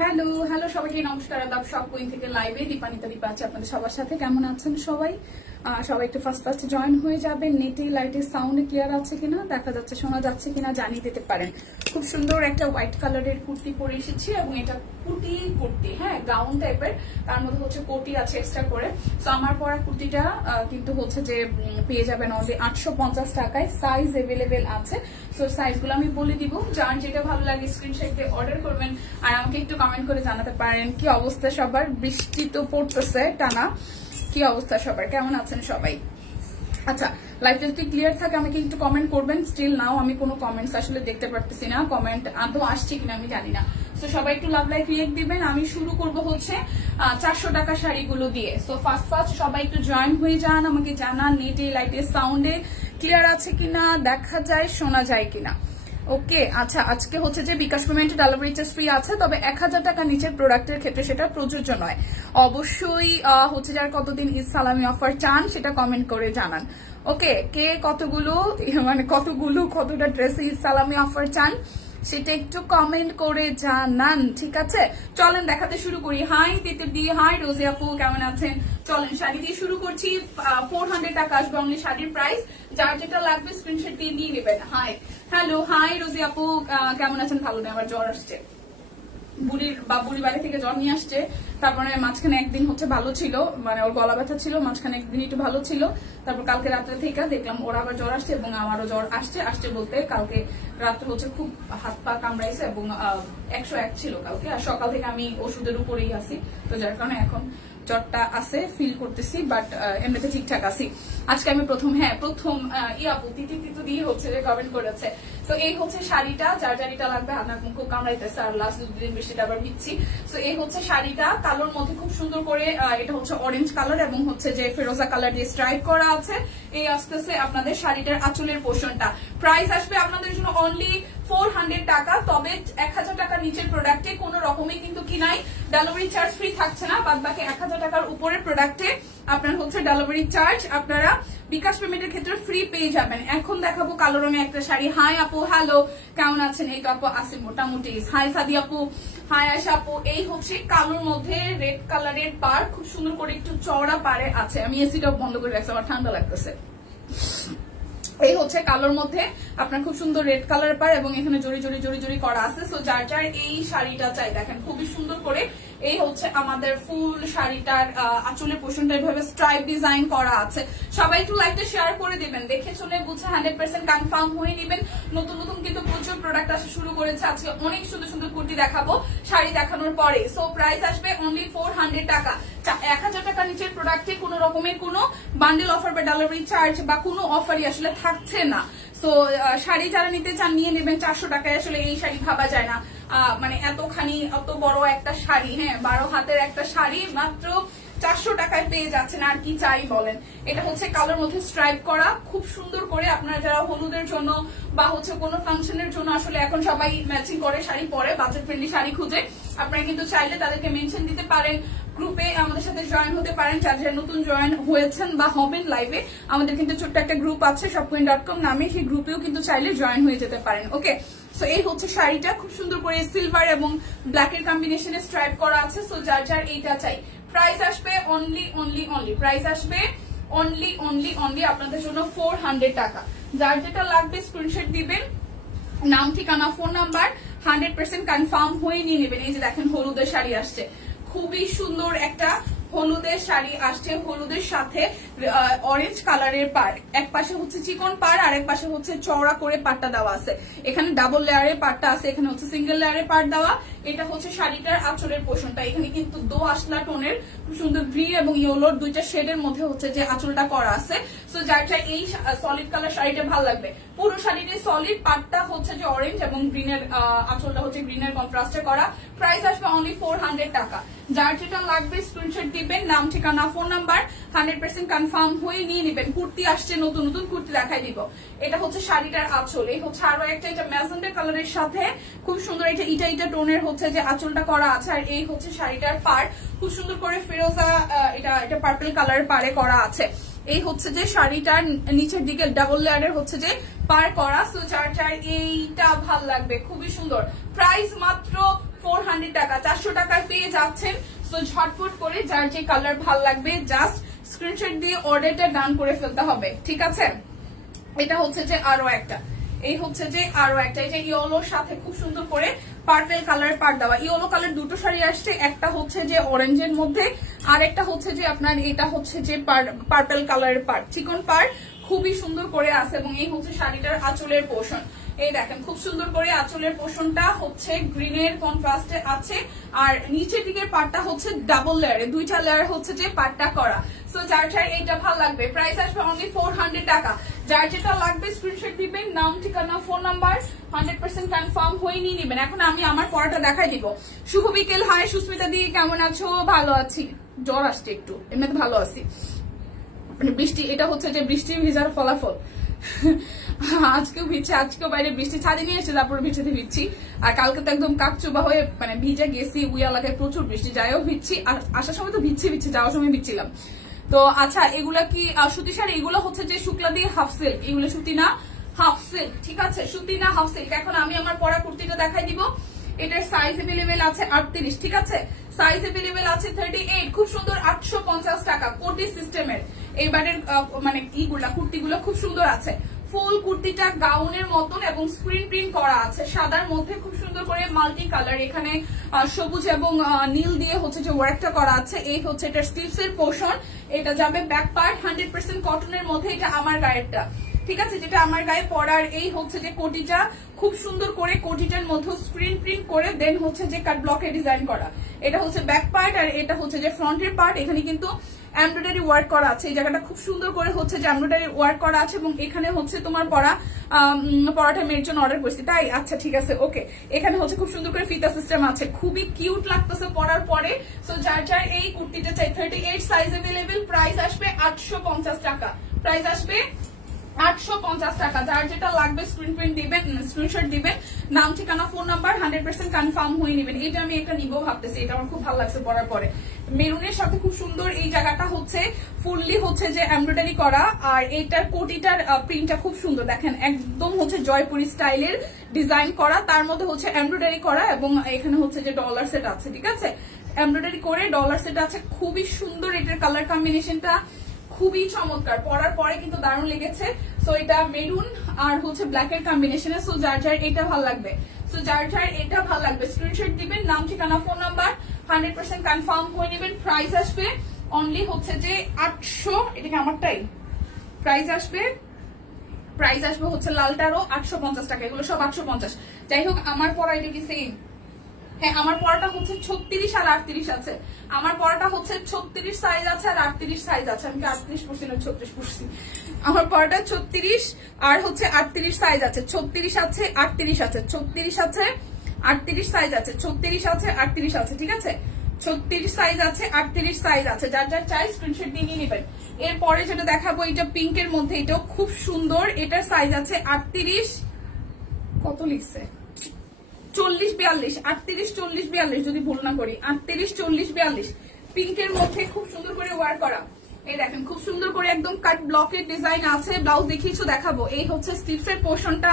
Hello hello সবাইকে নমস্কার, আদাব। সব কুইন থেকে লাইভে দীপানিতা দীপা আছে আপনাদের সবার সাথে। কেমন আছেন সবাই? সবাই একটু ফার্স্ট জয়েন হয়ে যাবেন। নেটে লাইটের সাউন্ড ক্লিয়ার আছে কিনা, দেখা যাচ্ছে শোনা যাচ্ছে কিনা জানিয়ে দিতে পারেন। খুব সুন্দর একটা হোয়াইট কালারের কুর্তি পরে এসেছি এবং এটা কুর্তি, হ্যাঁ, গাউন টাইপের, তার মধ্যে হচ্ছে কোটি আছে এক্সট্রা করে। তো আমার পরা কুর্তিটা কিন্তু হচ্ছে যে পেয়ে যাবেন অনলি 850 টাকায়। সাইজ এভেলেবেল আছে। তো সাইজগুলো আমি বলে দিব, যার যেটা ভালো লাগে স্ক্রিনশট দিয়ে অর্ডার করবেন। আর আমাকে একটু কমেন্ট করে জানাতে পারেন কি অবস্থা সবার। বৃষ্টি তো পড়তেছে টানা, কি অবস্থা সবার, কেমন আছেন সবাই? আচ্ছা, লাইভটা যদি ক্লিয়ার থাকে আমাকে একটু কমেন্ট করবেন। স্টিল নাও আমি কোনো কমেন্টস আসলে দেখতে পারতেছি না, কমেন্ট আদৌ আসছে কিনা আমি জানি না। তো সবাই একটু লাভ লাইক রিয়েক্ট দিবেন। আমি শুরু করব হচ্ছে 400 টাকা শাড়িগুলো দিয়ে। সো ফার্স্ট সবাই একটু জয়েন হয়ে যান, আমাকে জানান নেটে লাইটের সাউন্ডে ক্লিয়ার আছে কিনা, দেখা যায় শোনা যায় কিনা। ওকে, আচ্ছা, আজকে হচ্ছে যে বিকাশ পেমেন্ট ডেলিভারি চার্জ ফ্রি আছে, তবে 1000 টাকা নিচের প্রোডাক্টের ক্ষেত্রে সেটা প্রযোজ্য নয়। অবশ্যই হচ্ছে যার কতদিন ঈদ সালামি অফার চান সেটা কমেন্ট করে জানান। ওকে, কে কতটা ড্রেসে ঈদ সালামি অফার চান সেটা একটু কমেন্ট করে জানান, ঠিক আছে? চলেন দেখাতে শুরু করি। হাই তিতিদি, হাই রোজি আপু, কেমন আছেন? চলেন শাড়ি দিয়ে শুরু করছি। 400 টাকা আসবে অনলি শাড়ির প্রাইস। যার যেটা লাগবে স্ক্রিনশট দিয়ে নিয়ে নেবেন। হাই হ্যালো, হাই রোজি আপু, কেমন আছেন? ভালো নেই, আমার জ্বর আসছে। বুড়ির বাড়ি থেকে জ্বর নিয়ে আসছে। তারপরে মাঝখানে একদিন হচ্ছে ভালো ছিল, মানে ওর গলা ব্যথা ছিল, মাঝখানে একদিন একটু ভালো ছিল। তারপর কালকে রাত্রে থেকে দেখলাম ওর আবার জ্বর আসছে এবং আমারও জ্বর আসছে বলতে কালকে রাত্রে হচ্ছে খুব হাত পা কামড়াইছে এবং 101 ছিল কালকে। আর সকাল থেকে আমি ওষুধের উপরেই আছি, তো যার কারণে এখন জ্বরটা আছে ফিল করতেছি, বাট এমনিতে ঠিকঠাক আছি। আজকে আমি প্রথম ইয়াপু তিতু দিয়ে হচ্ছে যে কমেন্ট করেছে। তো এই হচ্ছে শাড়িটা, যার শাড়িটা লাগবে। আপনার মুখ খুব কামড়াইতেছে আর লাস্ট 2 দিন বৃষ্টিটা আবার ভিজছি। তো এই হচ্ছে শাড়িটা, কালোর মধ্যে খুব সুন্দর করে এটা হচ্ছে অরেঞ্জ কালার এবং হচ্ছে যে ফেরোজা কালার দিয়ে স্ট্রাইপ করা আছে। এই আসতেছে আপনাদের শাড়িটার আঁচলের পোর্শনটা। প্রাইস আসবে আপনাদের জন্য অনলি 400 টাকা, তবে 1000 টাকার নিচের প্রোডাক্টে কোন রকমই কিন্তু কি নাই, ডেলিভারি চার্জ ফ্রি থাকছে না। বাদ বাকি 1000 টাকার উপরের প্রোডাক্টে আপনার হচ্ছে ডেলিভারি চার্জ আপনারা বিকাশ পেমেন্টের ক্ষেত্রে ফ্রি পেয়ে যাবেন। এখন দেখাবো কালো রঙের একটা শাড়ি। হাই আপু, হ্যালো, কেমন আছেন? এই তো আপু আছে মোটামুটি। হাই সাদি আপু, হাই আশা আপু। এই হচ্ছে কালোর মধ্যে রেড কালারের পার, খুব সুন্দর করে একটু চওড়া পারে আছে। আমি এসিটা বন্ধ করে রাখছি, আমার ঠান্ডা লাগতেছে। এই হচ্ছে কালোর মধ্যে আপনার খুব সুন্দর রেড কালার পার এবং এখানে জড়ি করা আছে। সো যার যার এই শাড়িটা চাই, দেখেন খুবই সুন্দর করে এই হচ্ছে আমাদের ফুল শাড়িটার আঁচলের পোর্শনটা এভাবে স্ট্রাইপ ডিজাইন করা আছে। সবাই একটু লাইকটা শেয়ার করে দিবেন, দেখে শুনে বুঝে 100% কনফার্ম হয়ে নেবেন। নতুন কিন্তু প্রচুর প্রোডাক্ট আসা শুরু করেছে। আজকে অনেক সুন্দর কুর্তি দেখাবো শাড়ি দেখানোর পরে। সো প্রাইস আসবে অনলি 400 টাকা। 1000 টাকার নিচের প্রোডাক্টে কোন রকমের কোনো বান্ডেল অফার বা ডেলিভারি চার্জ বা কোনো অফারই আসলে থাকছে না। তো শাড়ি যারা নিতে চান নিয়ে নেবেন। 400 টাকায় আসলে এই শাড়ি ভাবা যায় না, মানে অত বড় একটা শাড়ি, হ্যাঁ, 12 হাতের একটা শাড়ি মাত্র 400 টাকায় পেয়ে যাচ্ছেন। আর কি চাই বলেন? এটা হচ্ছে কালোর মধ্যে স্ট্রাইপ করা, খুব সুন্দর করে। আপনারা যারা হলুদের জন্য বা হচ্ছে কোনো ফাংশনের জন্য, আসলে এখন সবাই ম্যাচিং করে শাড়ি পরে, বাজেট ফ্রেন্ডলি শাড়ি খুঁজে, আপনারা কিন্তু চাইলে তাদেরকে মেনশন দিতে পারেন, গ্রুপে আমাদের সাথে জয়েন হতে পারেন। যারা নতুন জয়েন হয়েছেন বা হবেন লাইভে, আমাদের কিন্তু ছোট্ট একটা গ্রুপ আছে shopqueen.com নামে, সেই গ্রুপেও কিন্তু চাইলে জয়েন হয়ে যেতে পারেন। ওকে, সো এই হচ্ছে শাড়িটা, খুব সুন্দর করে সিলভার এবং ব্ল্যাক এর কম্বিনেশনে স্ট্রাইপ করা আছে। সো যার যার এইটা চাই, প্রাইস আসবে অনলি প্রাইস আসবে অনলি আপনাদের জন্য 400 টাকা। যার যেটা লাগবে স্ক্রিনশট দিবেন, নাম ঠিকানা ফোন নাম্বার 100% কনফার্ম হয়ে নিয়ে নেবেন। এই যে দেখেন হলুদের শাড়ি আসছে, খুবই সুন্দর একটা হলুদের শাড়ি আসছে, হলুদের সাথে অরেঞ্জ কালারের পার। এক পাশে হচ্ছে চিকন পার আর এক পাশে হচ্ছে চওড়া করে পাটটা দেওয়া আছে। এখানে ডাবল লেয়ারের পাটটা আছে, এখানে হচ্ছে সিঙ্গেল লেয়ারের পাট দেওয়া। এটা হচ্ছে শাড়িটার আঁচলের পোর্শনটা। এখানে কিন্তু দো আসলা টোনের খুব সুন্দর গ্রিন এবং ইয়েলোর দুইটা শেডের মধ্যে হচ্ছে যে আঁচলটা করা আছে। সো যার এই সলিড কালার শাড়িটা ভালো লাগবে। পুরো শাড়িটা সলিড, পাটটা হচ্ছে যে অরেঞ্জ এবং গ্রিনের আঁচলটা হচ্ছে গ্রিনের কন্ট্রাস্টে করা। প্রাইস আসবে অনলি 400 টাকা। যার যেটা লাগবে স্ক্রিনশট দিবেন, নাম ঠিকানা ফোন নাম্বার 100% কনফার্ম হয়ে নিয়ে নেবেন। কুর্তি আসছে, নতুন কুর্তি দেখাই দিব। এটা হচ্ছে শাড়িটার আঁচল। এই হচ্ছে আরো একটা, এটা ম্যাজেন্টা কালারের সাথে খুব সুন্দর এটা ইটা টোনের হচ্ছে যে আঁচলটা করা আছে। আর এই হচ্ছে শাড়িটার পার, খুব সুন্দর করে ফেরোজা এটা পার্পল কালারের পারে করা আছে। এই হচ্ছে যে শাড়িটার নিচের দিকে ডাবল লেয়ারের হচ্ছে যে পার করা। সো যার এইটা ভাল লাগবে, খুবই সুন্দর। প্রাইস মাত্র 400 টাকা, 400 টাকায় পেয়ে যাচ্ছেন। সো ঝটপট করে যার যে কালার ভাল লাগবে জাস্ট স্ক্রিনশট দিয়ে অর্ডারটা ডান করে ফেলতে হবে, ঠিক আছে। এটা হচ্ছে যে আরো একটা, এই হচ্ছে যে আরো একটা, এই যে ইয়েলোর সাথে খুব সুন্দর করে পার্পল কালার পার দেওয়া। ইয়েলো কালার দুটো শাড়ি আসছে, একটা হচ্ছে যে অরেঞ্জের মধ্যে আর একটা হচ্ছে যে আপনার এটা হচ্ছে যে পার্পল কালারের পার, চিকন পার, খুবই সুন্দর করে আছে। এবং এই হচ্ছে শাড়িটার আঁচলের পোর্শন, এই দেখেন খুব সুন্দর করে আঁচলের পোর্শনটা হচ্ছে গ্রিনের কন্ট্রাস্টে আছে। আর নিচের দিকের পাটটা হচ্ছে ডাবল লেয়ারে, দুইটা লেয়ার হচ্ছে যে পাটটা করা। সো যার যার এইটা ভালো লাগবে, প্রাইস আসবে অনলি 400 টাকা। যার যেটা লাগবে স্ক্রিনশট দিবেন, নাম, ঠিকানা, ফোন নাম্বার 100% কনফার্ম হয়ে নিয়ে নেবেন। এখন আমি আমার পড়াটা দেখাই দিব। শুভ বিকেল, হাই সুস্মিতা দি, কেমন আছো? ভালো আছি, জ্বর আসছে একটু, এমনিতে ভালো আছি। বৃষ্টি, এটা হচ্ছে যে বৃষ্টি ভিজার ফলাফল। আজকেও ভিজছে, আজকেও বাইরে বৃষ্টি ছাড়ি নিয়ে এসে তারপরে ভিজতে ভিজছি। আর কালকে তো একদম কাকচুবা হয়ে মানে ভিজে গেছি, ওই এলাকায় প্রচুর বৃষ্টি, যাইও ভিজছি, আর আসার সময় তো ভিজছি, যাওয়ার সময় ভিজছিলাম। তো আচ্ছা, এগুলা কি সুতি শাড়ি? এগুলো হচ্ছে যে শুক্লা দিয়ে হাফ সিল্ক, এগুলো সুতি না হাফ সিল্ক, ঠিক আছে, সুতি না হাফ সিল্ক। এখন আমি আমার পরা কুর্তিটা দেখাই দিব। এটার সাইজ এভেলেবেল আছে 38, ঠিক আছে, সাইজ এভেলেবেল আছে 38, খুব সুন্দর 850 টাকা, কোটি সিস্টেমের। এইবারের মানে ইগুলা কুর্তিগুলো খুব সুন্দর আছে। ফুল কুর্তিটা গাউনের মতন এবং স্ক্রিন প্রিন্ট করা আছে, সাদার মধ্যে খুব সুন্দর করে মাল্টি কালার, এখানে সবুজ এবং নীল দিয়ে হচ্ছে যে ওয়ার্কটা করা আছে। এই হচ্ছে এটা স্লিভস এর পোর্শন, এটা যাবে ব্যাক পার্ট 100% কটনের মধ্যে, এটা আমার গায়েরটা, ঠিক আছে, যেটা আমার গায়ে পরার। এই হচ্ছে যে কোটিটা খুব সুন্দর করে কোটিটার মধ্যে স্ক্রিন প্রিন্ট করে দেন হচ্ছে যে কাট ব্লকে ডিজাইন করা। এটা হচ্ছে ব্যাক পার্ট আর এটা হচ্ছে যে ফ্রন্টের পার্ট। এখানে কিন্তু এমব্রয়ডারি ওয়ার্ক করা আছে, এই জায়গাটা খুব সুন্দর করে হচ্ছে যে এমব্রয়ডারি ওয়ার্ক করা আছে। এবং এখানে হচ্ছে তোমার পরাটা মেয়ের জন্য অর্ডার করছি, তাই? আচ্ছা ঠিক আছে, ওকে। এখানে হচ্ছে খুব সুন্দর করে ফিতা সিস্টেম আছে, খুবই কিউট লাগতেছে পরার পরে। সো যার যার এই কুর্তিটা চাই 38 সাইজ এভেলেবেল, প্রাইস আসবে 850 টাকা, প্রাইস আসবে 850 টাকা। যার যেটা লাগবে স্ক্রিনশট দিবেন, নাম, ঠিকানা, ফোন নাম্বার 100% কনফার্ম হয়ে নেবেন। এটা আমি একটা নিবো ভাবতেছি, এটা আমার খুব ভালো লাগছে পরার পরে। মেরুনের সাথে খুব সুন্দর, এই জায়গাটা হচ্ছে ফুললি হচ্ছে যে এমব্রয়ডারি করা। আর এইটার কোটিটার প্রিন্টটা খুব সুন্দর, দেখেন একদম হচ্ছে জয়পুরি স্টাইলের ডিজাইন করা, তার মধ্যে হচ্ছে এমব্রয়ডারি করা এবং এখানে হচ্ছে যে ডলার সেট আছে, ঠিক আছে, এমব্রয়ডারি করে ডলার সেট আছে, খুবই সুন্দর। এটার কালার কম্বিনেশনটা খুবই চমৎকার, পরার পরে কিন্তু দারুণ লেগেছে। সো এটা মেরুন আর হচ্ছে ব্ল্যাক এর কম্বিনেশনে। সো যার যার এটা ভালো লাগবে, স্ক্রিনশট দিবেন, নাম, ঠিকানা, ফোন নাম্বার 100% কনফার্ম করে নেবেন। প্রাইস আসবে অনলি হচ্ছে যে 800, এটা কি আমারটাই? প্রাইস আসবে হচ্ছে লালটারও 850 টাকা, এগুলো সব 850। যাই হোক, আমার পরা এটা কি সেম? হ্যাঁ, আমার পরাটা হচ্ছে 36 আর 38 আছে, আমার পরাটা হচ্ছে 36 সাইজ আছে আর 38 সাইজ আছে। আমি 38 পড়ছি না 36 পড়ছি। আমার পরাটা 36 আর হচ্ছে 38 সাইজ আছে, 36 আছে 38 আছে, 36 আছে 38 সাইজ আছে, 36 আছে 38 আছে, ঠিক আছে, 36 সাইজ আছে 38 সাইজ আছে। যার যার চাই স্ক্রিনশট দিয়ে নিয়ে নেবেন। এরপরে যেটা দেখাবো এটা পিঙ্কের মধ্যে, এটাও খুব সুন্দর, এটার সাইজ আছে 38, কত লিখছে 40 42, 38 40 42 যদি ভুল না করি, 38 40 42, পিঙ্কের মধ্যে খুব সুন্দর করে ওয়ার্ক করা। এই দেখেন খুব সুন্দর করে একদম কাট ব্লকের ডিজাইন আছে। ব্লাউজ দেখিয়েছো, দেখাবো। এই হচ্ছে স্লিভসের পোর্শনটা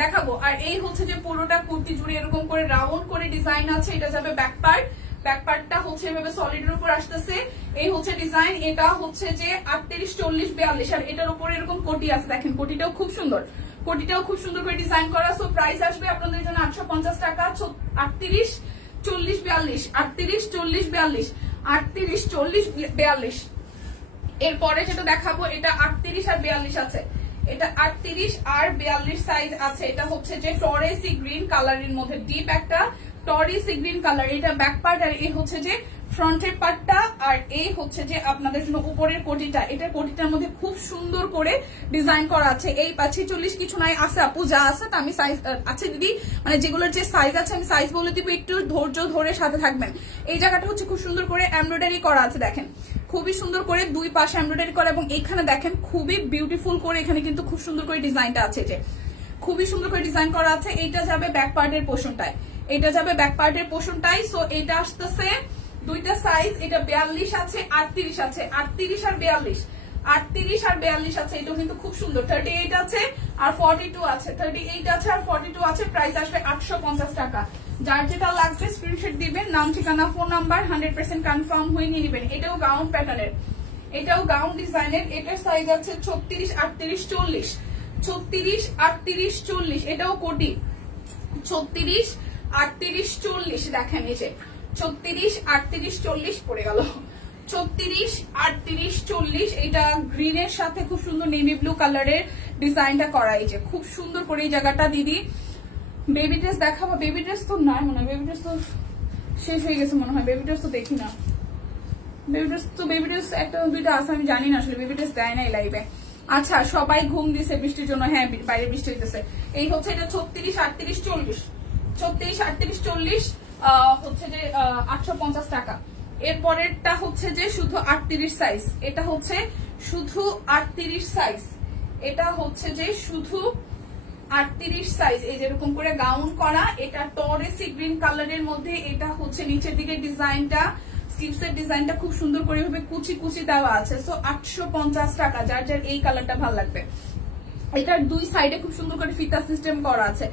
দেখাবো, আর এই হচ্ছে যে পুরোটা কুর্তি জুড়ে এরকম করে রাউন্ড করে ডিজাইন আছে। এটা যাবে ব্যাক পার্ট, ব্যাক পার্টটা হচ্ছে এভাবে সলিডের উপর আসতেছে, এই হচ্ছে ডিজাইন। এটা হচ্ছে যে 38 40 42 আর এটার উপরে এরকম কোটি আছে, দেখেন কোটিটাও খুব সুন্দর, কোটিটাও খুব সুন্দর করে ডিজাইন করা। সো প্রাইস আসবে আপনাদের জন্য 850 টাকা, 38 40 42, 38 40 42, 38 40 42। এরপরে যেটা দেখাবো এটা 38 আর 42 আছে, এটা 38 আর 42 সাইজ আছে। এটা হচ্ছে যে টরেসি গ্রিন কালারের মধ্যে, ডিপ একটা টরেসি গ্রিন কালার। এটা ব্যাক পার্ট আর এই হচ্ছে যে ফ্রন্টের পার্টটা, আর এই হচ্ছে যে আপনাদের জন্য উপরের কোটিটা। এটা কোটিটার মধ্যে খুব সুন্দর করে ডিজাইন করা আছে। এই 45 কিছু নাই, আছে আপু যা আছে তা আমি সাইজ আছে দিদি, মানে যেগুলোর যে সাইজ আছে আমি সাইজ বলে দিব, একটু ধৈর্য ধরে সাথে থাকবেন। এই জায়গাটা হচ্ছে খুব সুন্দর করে এমব্রয়ডারি করা আছে, দেখেন খুবই সুন্দর করে দুই পাশে এমব্রয়ডারি করা, এবং এখানে দেখেন খুবই বিউটিফুল করে এখানে কিন্তু খুব সুন্দর করে ডিজাইনটা আছে, যে খুবই সুন্দর করে ডিজাইন করা আছে। এইটা যাবে ব্যাক পার্টের পোর্শনটায়, এটা যাবে ব্যাক পার্টের পোর্শনটাই। সো এটা আসতেছে দুইটা সাইজ, এটা 42 আছে 38 আছে, 38 আর 42, 38 আর 42 আছে, এটাও কিন্তু খুব সুন্দর। 38 আছে আর 42 আছে, 38 আছে আর 42 আছে। প্রাইস আসবে 850 টাকা। যার যেটা লাগবে স্ক্রিনশট দিবেন, নাম ঠিকানা ফোন নাম্বার 100% কনফার্ম হয়ে নিয়ে নেবেন। এটাও গাউন প্যাটার্নের, এটাও গাউন ডিজাইনের। এটার সাইজ আছে 36, 38, 40, 36, 38, 40। এটাও কোটি 36, 38, 40। দেখেন এই যে 36, 38, 40 পড়ে গেল। 36, 38, 40। এটা গ্রিনের সাথে খুব সুন্দর নেভি ব্লু কালারের ডিজাইনটা করা। এই যে খুব সুন্দর করে এই জায়গাটা। দিদি বেবি ড্রেস দেখাবো? বেবি ড্রেস তো নাই মনে হয়, বেবি ড্রেস তো শেষ হয়ে গেছে মনে হয়। বেবি ড্রেস তো দেখি না, বেবি ড্রেস একটা দুইটা আছে, আমি জানি না আসলে বেবি ড্রেস দেয় নাই লাইভে। আচ্ছা সবাই ঘুম দিছে বৃষ্টির জন্য, হ্যাঁ বাইরে বৃষ্টি হইতেছে। এই হচ্ছে এটা 36, 38, 40, 36, 38, 40 হচ্ছে যে 850 টাকা। এরপরেরটা হচ্ছে যে শুধু 38 সাইজ, এটা হচ্ছে শুধু 38 সাইজ, এটা হচ্ছে যে শুধু 38 সাইজ। এই যেরকম করে গাউন করা, এটা টরেসি গ্রিন কালারের মধ্যে। এটা হচ্ছে নিচের দিকে ডিজাইনটা, স্লিভসের ডিজাইনটা খুব সুন্দর করে ভাবে কুচি কুচি দেওয়া আছে। সো 850 টাকা। যার যার এই কালারটা ভালো লাগবে। এটার দুই সাইডে খুব সুন্দর করে ফিতা সিস্টেম করা আছে,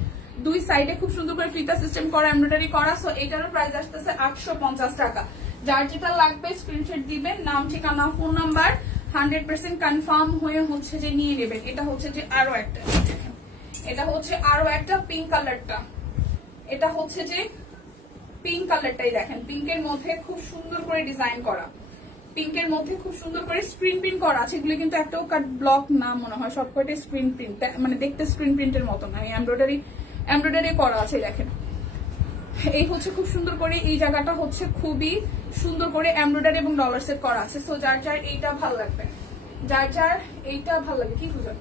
দুই সাইডে খুব সুন্দর করে ফিতা সিস্টেম করা, এমব্রয়ডারি করা। সো এটারও প্রাইস আসতেছে 850 টাকা। যার যেটা লাগবে স্ক্রিনশট দিবেন, নাম ঠিকানা ফোন নাম্বার 100% কনফার্ম হয়ে হচ্ছে যে নিয়ে নেবেন। এটা হচ্ছে যে আরো একটা, এটা হচ্ছে আরো একটা পিঙ্ক কালারটা। এটা হচ্ছে যে পিঙ্ক কালারটাই দেখেন, পিঙ্কের মধ্যে খুব সুন্দর করে ডিজাইন করা, পিঙ্কের মধ্যে খুব সুন্দর করে স্ক্রিন প্রিন্ট করা আছে। এগুলো কিন্তু একটাও কাট ব্লক না মনে হয়, সবকটাই স্ক্রিন প্রিন্ট, মানে দেখতে স্ক্রিন প্রিন্টের মতো না, এমব্রয়ডারি করা আছে দেখেন। এই হচ্ছে খুব সুন্দর করে এই জায়গাটা হচ্ছে খুবই সুন্দর করে এমব্রয়ডারি এবং ডলার সেট করা আছে। সো যার যার এইটা ভালো লাগবে, যার যার এইটা ভালো লাগবে। কি খুঁজে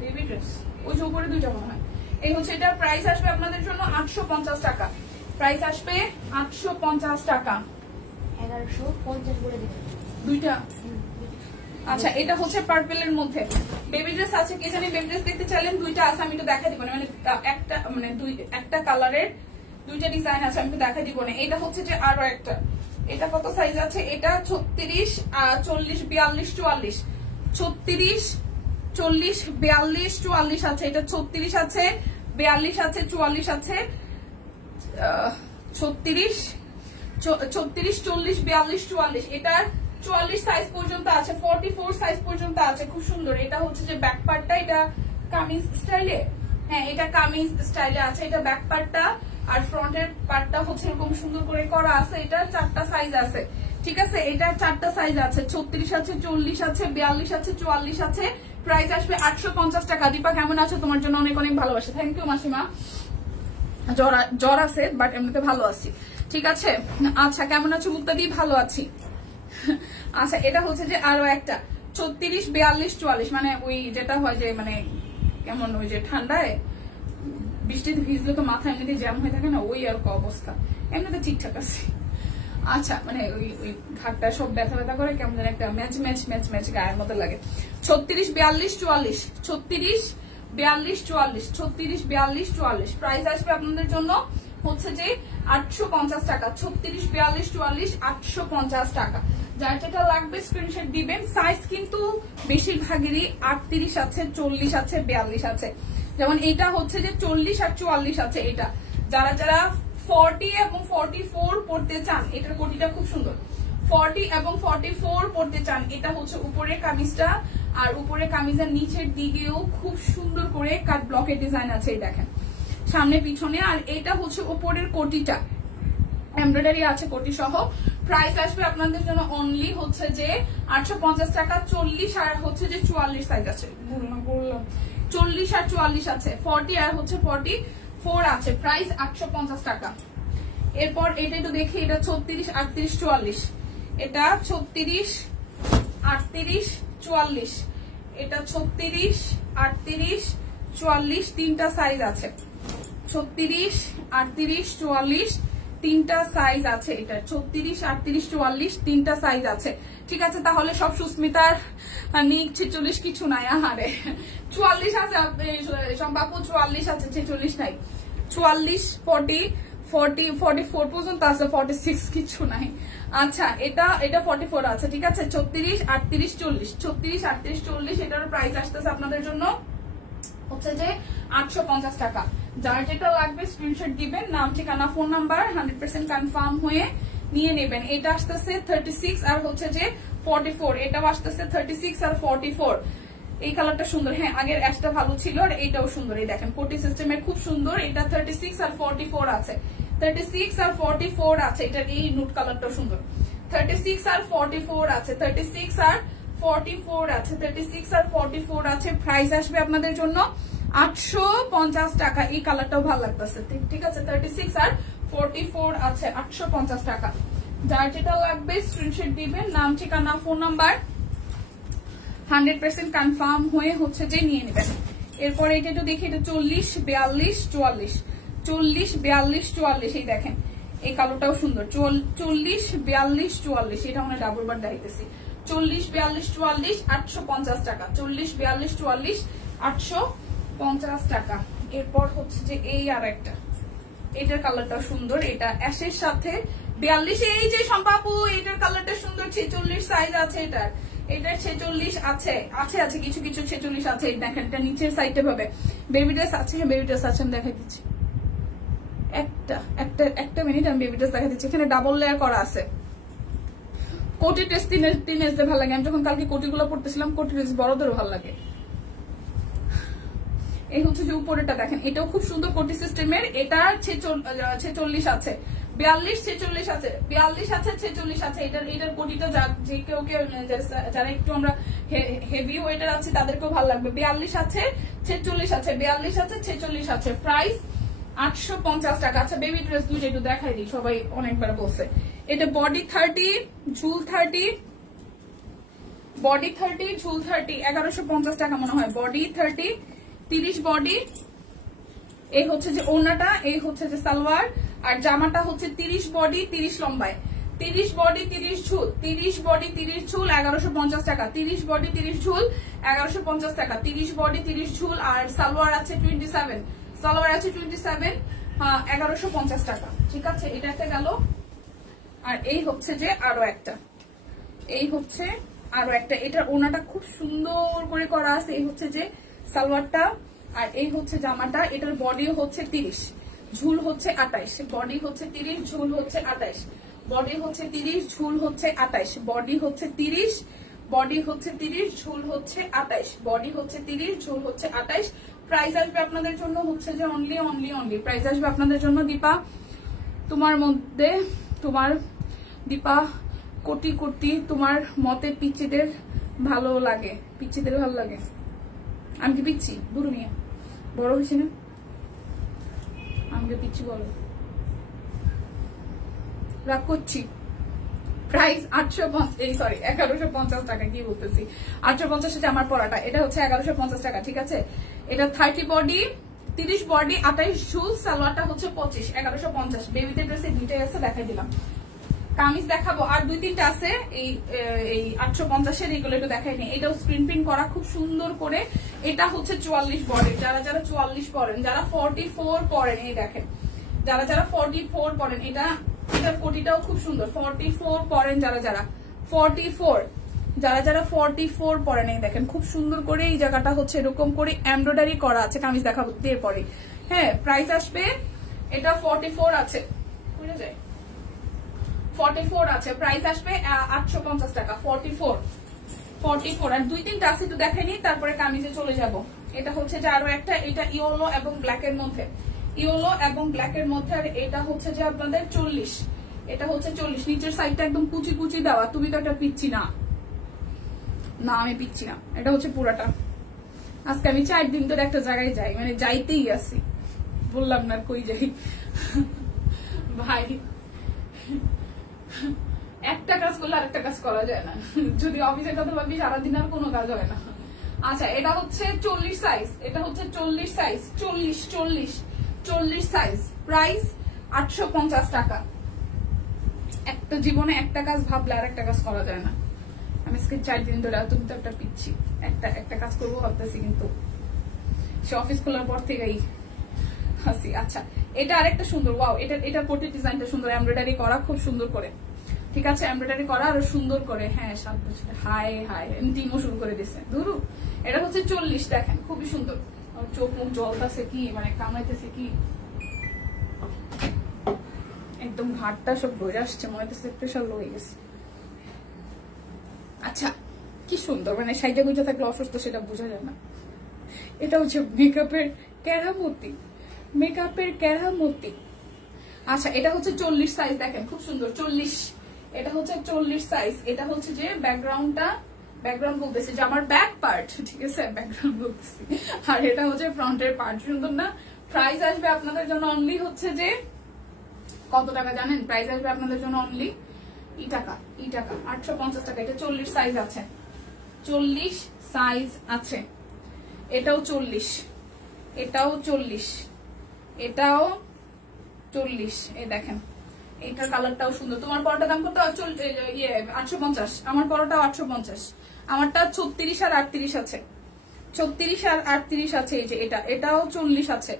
বেবি ড্রেস, ওই যে উপরে দুইটা মনে হয়। এই হচ্ছে এটার প্রাইস আসবে আপনাদের জন্য 850 টাকা। প্রাইস আসবে 850 টাকা। 1150 করে দিবেন দুইটা। আচ্ছা এটা হচ্ছে পার্পেলের মধ্যে বেবি ড্রেস আছে। কে জানি বেবি ড্রেস দেখতে চাইলেন, দুইটা আছে, আমি তো দেখা দিব না, মানে একটা মানে একটা কালারের দুইটা ডিজাইন আছে, আমি তো দেখা দিব না। এটা হচ্ছে যে আরো একটা, এটা কত সাইজ আছে? এটা 36, 40, 42, 44, 36, 40, 42, 44 আছে। এটা 36 আছে, 42 আছে, 44 আছে, 36, 40, 42, 44। এটা 44 সাইজ পর্যন্ত আছে, 44 সাইজ পর্যন্ত আছে। খুব সুন্দর। এটা হচ্ছে যে ব্যাক পার্টটা, এটা কামিজ স্টাইলে, হ্যাঁ এটা কামিজ স্টাইলে আছে। এটা ব্যাক পার্টটা, আর ফ্রন্টের পার্টটা হচ্ছে এরকম সুন্দর করে করা আছে। এটা 4টা সাইজ আছে, ঠিক আছে? এটা 4টা সাইজ আছে, 36 আছে, 40 আছে, 42 আছে, 44 আছে। প্রাইস আসবে 850 টাকা। দীপা কেমন আছো? তোমার জন্য অনেক অনেক ভালোবাসা। থ্যাংক ইউ মাসিমা। জ্বর আছে বাট এমনিতে ভালো আছি, ঠিক আছে? আচ্ছা কেমন আছো মুক্তাদি? ভালো আছি। আচ্ছা এটা হচ্ছে যে আরো একটা 36, 42, 44, মানে ওই যেটা হয় যে মানে কেমন ওই যে ঠান্ডায় বৃষ্টিতে ভিজলে তো মাথা এমনিতে জ্যাম হয়ে থাকে না, ওই আর অবস্থা। এমনিতে ঠিকঠাক আছে। আচ্ছা মানে ওই ঘাটটা সব ব্যথা ব্যথা করে, কেমন যেন একটা ম্যাচ গায়ের মতো লাগে। 36, 42, 44, 36, 42, 44, 36, 42, 44। প্রাইস আসবে আপনাদের জন্য হচ্ছে যে 850 টাকা। 36, 42, 44, 850 টাকা। যার যেটা লাগবে স্ক্রিনশট দিবেন। সাইজ কিন্তু বেশিরভাগেরই 38 আছে, 40 আছে, 42 আছে। যেমন এটা হচ্ছে যে 40 আর 44 আছে। এটা যারা যারা 40 এবং 44 পড়তে চান, এটার কোটিটা খুব সুন্দর। 40 এবং 44 পড়তে চান, এটা হচ্ছে উপরে কামিজটা, আর উপরে কামিজের নিচের দিকেও খুব সুন্দর করে কাট ব্লকের ডিজাইন আছে, এই দেখেন সামনে পিছনে। আর এটা হচ্ছে উপরের কোটিটা, এমব্রয়ডারি আছে কোটি সহ। প্রাইস আসবে আপনাদের জন্য অনলি হচ্ছে যে 850 টাকা। 40 আর হচ্ছে যে 44 সাইজ আছে, বললাম 40 আর 44 আছে, 40 আর হচ্ছে 44 আছে। প্রাইস 850 টাকা। এরপর এটা একটু দেখি, এটা 36, 38, 44, এটা 36, 38, 44, এটা 36, 38, 44, তিনটা সাইজ আছে। 36, 38, 44, তিনটা সাইজ আছে। এটা 36, 38, 44, তিনটা সাইজ আছে, ঠিক আছে? তাহলে সব সুস্মিতার নিক 46 কিছু নাই, আহারে 44 আছে সম্পাপু, 44 আছে, 46 নাই। 44, 40, 44 পর্যন্ত আছে, 46 কিছু নাই। আচ্ছা এটা 44 আছে, ঠিক আছে। 36, 38, 40, 36, 38, 40 এটার প্রাইস আসতেছে আপনাদের জন্য হচ্ছে যে 850 টাকা। যার যেটা লাগবে স্ক্রিনশট দিবেন, নাম ঠিকানা ফোন নাম্বার 100% কনফার্ম হয়ে নিয়ে নেবেন। এটা আসতেছে 36 আর হচ্ছে যে 44, এটাও আসতেছে 36 আর 44। এই কালারটা সুন্দর, হ্যাঁ আগের অ্যাশটা ভালো ছিল আর এইটাও সুন্দর। এই দেখেন কোটি সিস্টেমের খুব সুন্দর। এটা 36 আর 44 আছে, 36 আর 44 আছে। এটার এই নুট কালারটাও সুন্দর। 36 আর 44 আছে, 36 আর 44 আছে, 36 আর 44 আছে। প্রাইস আসবে আপনাদের জন্য 850 টাকা। এই কালারটাও ভালো লাগতেছে, ঠিক আছে। 36 আর 44 আছে, 850 টাকা। যার যেটা লাগবে স্ক্রিনশট দিবেন, নাম ঠিকানা ফোন নাম্বার 100% কনফার্ম হয়ে হচ্ছে যে নিয়ে নেবেন। এরপরে এটা একটু দেখি, এটা 40, 42, 44, 40, 42, 44। এই দেখেন এই কালোটাও সুন্দর। 40, 42, 44 এটা আমরা ডাবল বার দেখাইতেছি। 40, 42, 44 850 টাকা। 40, 42, 44 850 টাকা। এরপর হচ্ছে যে এই আর একটা, এটার কালারটা সুন্দর। এটা অ্যাশের সাথে 42, এই যে সম্পাপু এটার কালারটা সুন্দর। 46 সাইজ আছে এটার, 46 আছে, আছে কিছু কিছু 46 আছে। দেখেন এটা নিচের সাইডে ভাবে বেবি ড্রেস আছে, বেবি ড্রেস আছে, আমি দেখাই দিচ্ছি। একটা মিনিট, আমি বেবি ড্রেস দেখাই দিচ্ছি। এখানে ডাবল লেয়ার করা আছে। কোটি ড্রেস 3 এসে ভালো লাগে। আমি যখন কালকে কোটিগুলো পড়তেছিলাম, কোটি ড্রেস বড়দের ভালো লাগে। এই হচ্ছে যে উপরেটা দেখেন, এটাও খুব সুন্দর কোটি সিস্টেমের। এটা 46 আছে, 42, 46 আছে, 42 আছে, 46 আছে। এটার কোটিটা যে কেউ যারা একটু আমরা হেভি ওয়েটার আছে তাদেরকেও ভালো লাগবে। 42 আছে, 46 আছে, 42 আছে, 46 আছে। প্রাইস 850 টাকা। আচ্ছা বেবি ড্রেস দুটো একটু দেখাই দিই, সবাই অনেকবার বলছে। এটা বডি 30, ঝুল 30, বডি 30, ঝুল 30, 1150 টাকা মনে হয়। Body 30, 30 body. এই হচ্ছে যে ওড়নাটা, এই হচ্ছে যে সালোয়ার, আর জামাটা হচ্ছে 30 বডি 30 লম্বায়। 30 বডি 30 ঝুল, 30 বডি 30 ঝুল 1150 টাকা। 30 বডি 30 ঝুল 1150 টাকা। 30 বডি 30 ঝুল। আর সালোয়ার আছে 27, সালোয়ার আছে 27, 1150 টাকা। ঠিক আছে, এটা একটা গেল। আর এই হচ্ছে যে আরো একটা, এই হচ্ছে আরো একটা। এটার ওড়নাটা খুব সুন্দর করে করা আছে। এই হচ্ছে যে সালোয়ারটা, আর এই হচ্ছে জামাটা। এটার বডি হচ্ছে 30, ঝুল হচ্ছে 28। বডি হচ্ছে 30, ঝুল হচ্ছে 28। বডি হচ্ছে 30, ঝুল হচ্ছে 28। বডি হচ্ছে 30, বডি হচ্ছে 30, ঝুল হচ্ছে 28। বডি হচ্ছে 30, ঝুল হচ্ছে 28। প্রাইস আসবে আপনাদের জন্য হচ্ছে যে অনলি প্রাইস আসবে আপনাদের জন্য দীপা তোমার মধ্যে, তোমার দীপা কোটি কোটি তোমার মতে পিচ্চিদের ভালো লাগে, পিচ্চিদের ভালো লাগে। আমি কি পিচ্ছি? বুড়ো নিয়ে বড় হয়েছি না, আমাকে পিচ্ছি বলো, রাগ করছি। প্রাইস 1150 টাকা। কি বলতেছি, 850 হচ্ছে আমার পড়াটা। এটা হচ্ছে 1150 টাকা, ঠিক আছে। এটা 30 বডি 30 বডি 28 ঝুল, সালোয়ারটা হচ্ছে 25, 1150। বেবিদের ড্রেসে দুইটাই আছে, দেখাই দিলাম। কামিজ দেখাবো আর 2-3টা আছে। এই 850-এর এইগুলো একটু দেখাই নি। এটাও স্ক্রিন প্রিন্ট করা খুব সুন্দর করে। এটা হচ্ছে 44 বডি। যারা 44 পরেন, যারা 44 পরেন, এই দেখেন যারা 44 পরেন, এটার কোটিটাও খুব সুন্দর। 44 পরেন যারা 44, যারা 44 পরেন, এই দেখেন খুব সুন্দর করে এই জায়গাটা হচ্ছে এরকম করে এমব্রয়ডারি করা আছে। কামিজ দেখাবো এরপরে। হ্যাঁ প্রাইস আসবে, এটা 44 আছে, বুঝে যায় 44 আছে। প্রাইস আসবে 850 টাকা। 44 আর 2-3টা আছে, একটু দেখাই নি, তারপরে কামিজে চলে যাব। এটা হচ্ছে যে আরো একটা, এটা ইয়েলো এবং ব্ল্যাক এর মধ্যে, ইয়েলো এবং ব্ল্যাক এর মধ্যে। আর এটা হচ্ছে যে আপনাদের 40, এটা হচ্ছে 40। নিচের সাইডটা একদম কুচি কুচি দেওয়া। তুমি তো এটা পিচ্ছি না, না আমি পিচ্ছি না। এটা হচ্ছে পুরাটা। আজকে আমি 4 দিন ধরে একটা জায়গায় যাই, মানে যাইতেই আছি, বললাম না কই যাই ভাই। একটা কাজ করলে আরেকটা কাজ করা যায় না, যদি অফিসের কথা ভাবি সারাদিন আর কোনো কাজ হয় না। আচ্ছা এটা হচ্ছে 40 সাইজ, এটা হচ্ছে 40 সাইজ, 40 সাইজ। প্রাইস 850 টাকা। একটা জীবনে একটা কাজ ভাবলে আর একটা কাজ করা যায় না। আমি আজকে 4 দিন ধরে, তুমি তো একটা পিচ্ছি, একটা কাজ করবো ভাবতেছি, কিন্তু সে অফিস খোলার পর থেকেই হাসি। আচ্ছা এটা আরেকটা সুন্দর, ওয়াও, এটা কোটি ডিজাইনটা সুন্দর, এমব্রয়ডারি করা খুব সুন্দর করে, ঠিক আছে, এমব্রয়ডারি করা আরো সুন্দর করে। হ্যাঁ 7 বছর, হাই হাই টিমও শুরু করে দিছে ধরু। এটা হচ্ছে 40, দেখেন খুবই সুন্দর, চোখ মুখ জলতাছে কি, মানে কামাইতেছে কি, একদম ঘাটটা সব বইরে আসছে, মনে হচ্ছে প্রেশার লো হয়ে গেছে। আচ্ছা কি সুন্দর, মানে সাইডে গুজা থাকলে অসুস্থ সেটা বোঝা যায় না। এটা হচ্ছে মেকআপের কেরামতি, মেকআপের কেরামতি। আচ্ছা এটা হচ্ছে 40 সাইজ, দেখেন খুব সুন্দর 40, এটা হচ্ছে 40 সাইজ। এটা হচ্ছে যে ব্যাকগ্রাউন্ডটা, ব্যাকগ্রাউন্ড বলতেছে যে আমার ব্যাক পার্ট, ঠিক আছে, ব্যাকগ্রাউন্ড বলতেছি, আর এটা হচ্ছে ফ্রন্টের পার্ট। সুন্দর না? প্রাইস আসবে আপনাদের জন্য অনলি হচ্ছে যে কত টাকা জানেন? প্রাইস আসবে আপনাদের জন্য অনলি ই টাকা 850 টাকা। এটা 40 সাইজ আছে, 40 সাইজ আছে। এটাও 40, এটাও 40, এটাও 40। এই দেখেন এটার কালারটাও সুন্দর। তোমার পরোটা দাম কত? 850। আমার পরোটাও 850। আমারটা 36 আর 38 আছে, 36 আর 38 আছে। এই যে এটাও 40 আছে।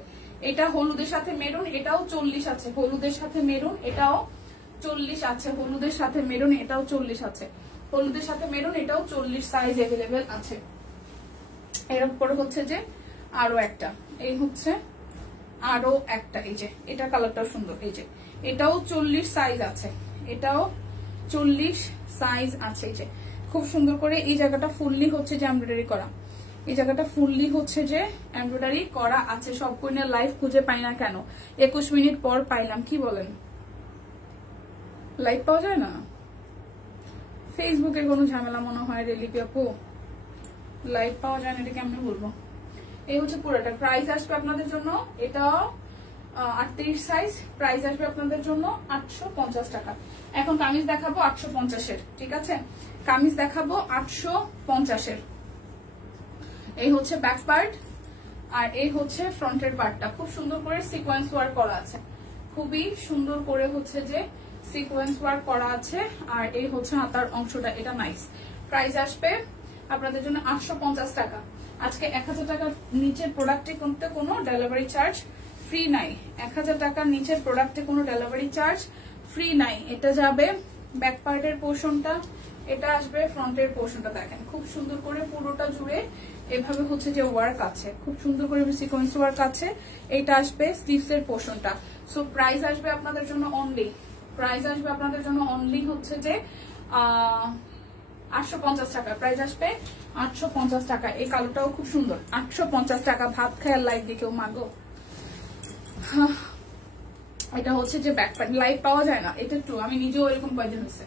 এটা হলুদের সাথে মেরুন, এটাও 40 আছে। হলুদের সাথে মেরুন, এটাও 40 আছে। হলুদের সাথে মেরুন, এটাও 40 আছে। হলুদের সাথে মেরুন, এটাও 40 সাইজ অ্যাভেলেবেল আছে। এর উপরে হচ্ছে যে আরো একটা, এই হচ্ছে আরো একটা, এই যে এটা কালারটাও সুন্দর। এই যে এটাও 40 সাইজ আছে, এটাও 40 সাইজ আছে। এই যে খুব সুন্দর করে এই জায়গাটা ফুললি হচ্ছে যে এমব্রয়ডারি করা, এই জায়গাটা ফুললি হচ্ছে যে এমব্রয়ডারি করা আছে। সব কোইনের লাইভ খুঁজে পাই না কেন? 21 মিনিট পর পাইলাম, কি বলেন? লাইভ পাওয়া যায় না? ফেসবুকের কোনো ঝামেলা মনে হয় রে লিপি আপু, লাইভ পাওয়া যায় না, এটা কেমন বলবো? এই হচ্ছে পুরোটা। প্রাইস আসবে আপনাদের জন্য, এটাও 38 সাইজ, প্রাইস আসবে আপনাদের জন্য 850 টাকা। এখন কামিজ দেখাবো 850-এর, ঠিক আছে, কামিজ দেখাবো 850-এর। এই হচ্ছে ব্যাক পার্ট আর এই হচ্ছে ফ্রন্টের পার্টটা, খুব সুন্দর করে সিকোয়েন্স ওয়ার্ক করা আছে, খুবই সুন্দর করে হচ্ছে যে সিকোয়েন্স ওয়ার্ক করা আছে। আর এই হচ্ছে হাতার অংশটা, এটা নাইস। প্রাইস আসবে আপনাদের জন্য 850 টাকা। আজকে 1000 টাকার নিচের প্রোডাক্টে কিন্তু কোনো ডেলিভারি চার্জ ফ্রি নাই। 1000 টাকার নিচের প্রোডাক্টে কোনো ডেলিভারি চার্জ ফ্রি নাই। এটা যাবে ব্যাক পার্টের পোর্শনটা, এটা আসবে ফ্রন্টের পোর্শনটা। দেখেন খুব সুন্দর করে পুরোটা জুড়ে এভাবে হচ্ছে যে ওয়ার্ক আছে, খুব সুন্দর করে সিকোয়েন্স ওয়ার্ক আছে। এটা আসবে স্লিভস এর পোর্শনটা। সো প্রাইস আসবে আপনাদের জন্য অনলি, প্রাইস আসবে আপনাদের জন্য অনলি হচ্ছে যে 850 টাকা। প্রাইস আসবে 850 টাকা। এই কালোটাও খুব সুন্দর, 850 টাকা। ভাত খায়ার লাইভ দেখেও মাগো। এটা হচ্ছে যে ব্যাক পার্ট, লাইভ পাওয়া যায় না, এটা একটু আমি নিজেও এরকম কয়েকদিন হচ্ছে,